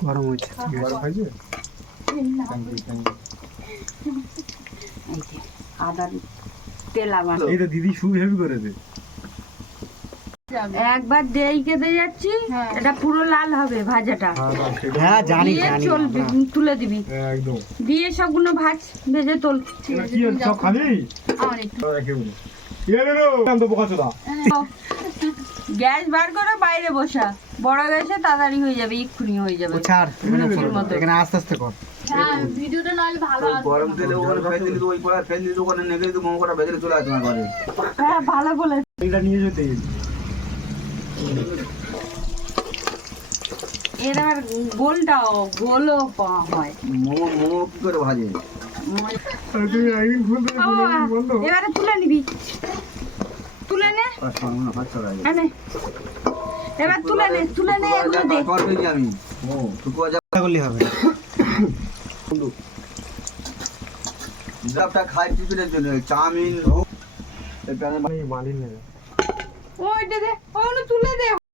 গরম হচ্ছে আদার তেল আবার এই তো দিদি খুব হেভি করে দে একবার দেই কেটে যাচ্ছি এটা পুরো লাল হবে ভাজাটা। হ্যাঁ জানি দিয়ে জানি চল তুলে দিবি একদম দিয়ে সবগুলো ভেজে তোল। কি সব খাবি গ্যাস বার করে বাইরে বসা, বড় গ্যাসে তাড়াতাড়ি হয়ে যাবে, এক্ষুনি হয়ে যাবে। ছাড় এখানে আস্তে আস্তে কর। ভিডিওটা নইলে ভালো আসবে গরম তেলে ওখানে ফেলে দিলি তো ওই পড়া ফেলে দিলি ওখানে নেগে দিলি মোমো কটা ভেজে চলে আসবে ঘরে। হ্যাঁ ভালো বলে এটা নিয়ে যেতে এর আবার গোলটাও গোলও হয়। মোমো কি করে ভাজে? তুমি একদিন ফোন করে বললো এবারে তুলে নিবি, তুলে নে এনে। এবার তুলে নে এগুলো দে। আমি শুকুয়া যা করলে হবে ডাবটা খাই টিফিনের জন্য চাউমিন মালিন নেবে ওইটা দে, ওগুলো তুলে দে।